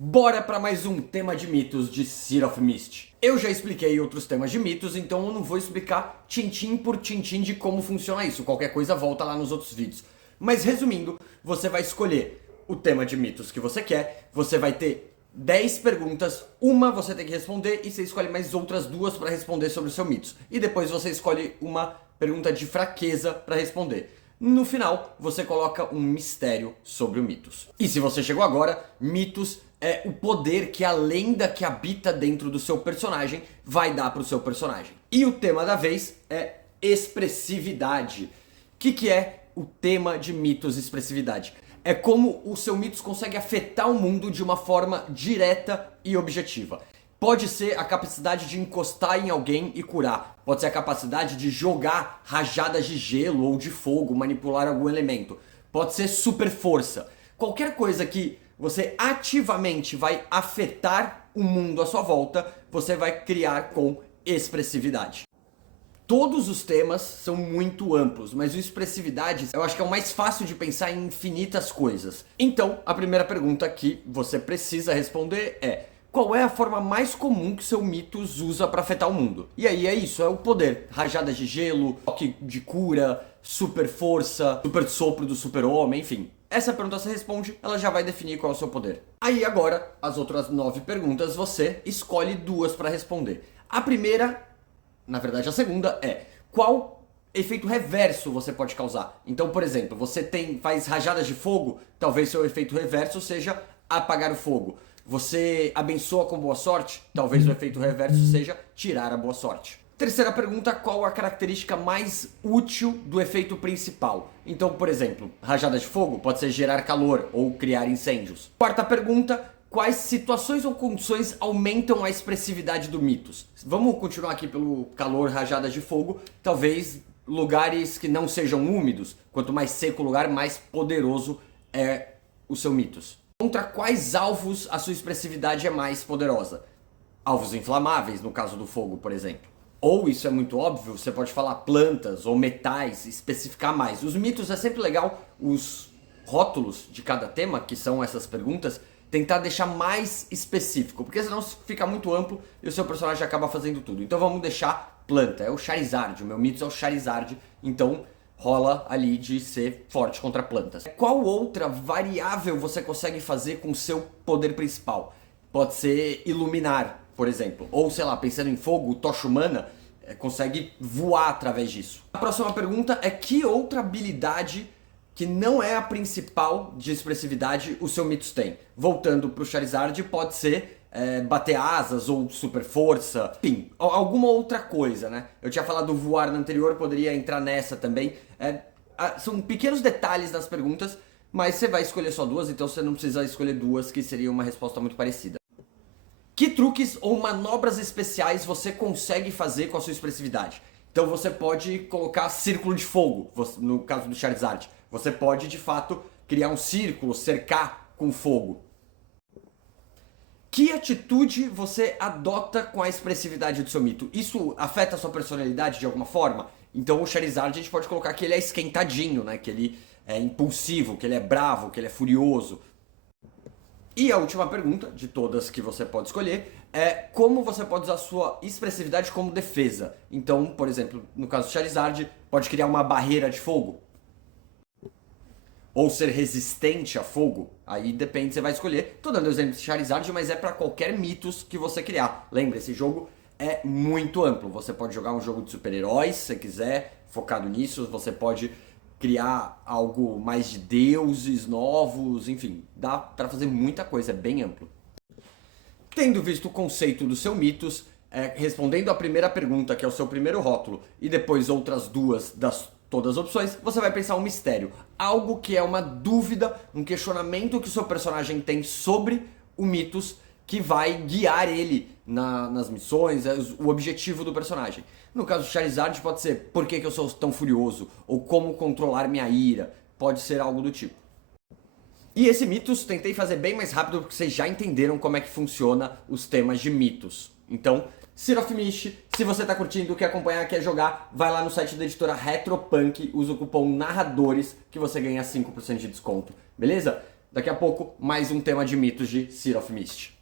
Bora para mais um tema de mitos de Seed of Mist. Eu já expliquei outros temas de mitos, então eu não vou explicar tintim por tintim de como funciona isso. Qualquer coisa volta lá nos outros vídeos. Mas resumindo, você vai escolher o tema de mitos que você quer, você vai ter 10 perguntas, uma você tem que responder e você escolhe mais outras duas para responder sobre o seu mitos. E depois você escolhe uma pergunta de fraqueza para responder. No final, você coloca um mistério sobre o mitos. E se você chegou agora, mitos é o poder que a lenda que habita dentro do seu personagem vai dar para o seu personagem. E o tema da vez é expressividade. O que é o tema de mitos expressividade? É como o seu mitos consegue afetar o mundo de uma forma direta e objetiva. Pode ser a capacidade de encostar em alguém e curar. Pode ser a capacidade de jogar rajadas de gelo ou de fogo, manipular algum elemento. Pode ser super força. Qualquer coisa que você ativamente vai afetar o mundo à sua volta, você vai criar com expressividade. Todos os temas são muito amplos, mas o expressividade eu acho que é o mais fácil de pensar em infinitas coisas. Então, a primeira pergunta que você precisa responder é: qual é a forma mais comum que seu mitos usa para afetar o mundo? E aí é isso, é o poder. Rajadas de gelo, toque de cura, super força, super sopro do super-homem, enfim. Essa pergunta você responde, ela já vai definir qual é o seu poder. Aí agora, as outras 9 perguntas, você escolhe duas para responder. A primeira, na verdade a segunda, é: qual efeito reverso você pode causar? Então, por exemplo, você faz rajadas de fogo, talvez seu efeito reverso seja apagar o fogo. Você abençoa com boa sorte, talvez o efeito reverso seja tirar a boa sorte. Terceira pergunta: qual a característica mais útil do efeito principal? Então, por exemplo, rajada de fogo pode ser gerar calor ou criar incêndios. Quarta pergunta: quais situações ou condições aumentam a expressividade do mitos? Vamos continuar aqui pelo calor, rajadas de fogo. Talvez lugares que não sejam úmidos. Quanto mais seco o lugar, mais poderoso é o seu mitos. Contra quais alvos a sua expressividade é mais poderosa? Alvos inflamáveis, no caso do fogo, por exemplo. Ou, isso é muito óbvio, você pode falar plantas ou metais, especificar mais. Os mitos é sempre legal, os rótulos de cada tema, que são essas perguntas, tentar deixar mais específico, porque senão fica muito amplo e o seu personagem acaba fazendo tudo. Então vamos deixar planta, é o Charizard, o meu mitos é o Charizard, então rola ali de ser forte contra plantas. Qual outra variável você consegue fazer com o seu poder principal? Pode ser iluminar, por exemplo. Ou, sei lá, pensando em fogo, o Tocha Humana consegue voar através disso. A próxima pergunta é: que outra habilidade que não é a principal de expressividade o seu mitos tem? Voltando pro Charizard, pode ser bater asas ou super força, enfim, alguma outra coisa, né? Eu tinha falado do voar no anterior, poderia entrar nessa também. São pequenos detalhes nas perguntas, mas você vai escolher só duas, então você não precisa escolher duas, que seria uma resposta muito parecida. Que truques ou manobras especiais você consegue fazer com a sua expressividade? Então você pode colocar círculo de fogo, no caso do Charizard. Você pode, de fato, criar um círculo, cercar com fogo. Que atitude você adota com a expressividade do seu mito? Isso afeta a sua personalidade de alguma forma? Então o Charizard a gente pode colocar que ele é esquentadinho, né? Que ele é impulsivo, que ele é bravo, que ele é furioso. E a última pergunta, de todas que você pode escolher, é como você pode usar a sua expressividade como defesa. Então, por exemplo, no caso do Charizard, pode criar uma barreira de fogo. Ou ser resistente a fogo. Aí depende, você vai escolher. Tô dando exemplo de Charizard, mas é para qualquer mitos que você criar. Lembra, esse jogo é muito amplo. Você pode jogar um jogo de super-heróis, se você quiser, focado nisso. Você pode criar algo mais de deuses novos, enfim, dá para fazer muita coisa, é bem amplo. Tendo visto o conceito do seu mitos, respondendo a primeira pergunta, que é o seu primeiro rótulo, e depois outras duas das todas as opções, você vai pensar um mistério, algo que é uma dúvida, um questionamento que o seu personagem tem sobre o mitos, que vai guiar ele nas missões, o objetivo do personagem. No caso do Charizard pode ser: por que eu sou tão furioso? Ou como controlar minha ira? Pode ser algo do tipo. E esse mitos tentei fazer bem mais rápido porque vocês já entenderam como é que funciona os temas de mitos. Então, Seed of Mist, se você tá curtindo, quer acompanhar, quer jogar, vai lá no site da editora Retropunk, usa o cupom NARRADORES que você ganha 5% de desconto, beleza? Daqui a pouco, mais um tema de mitos de Seed of Mist.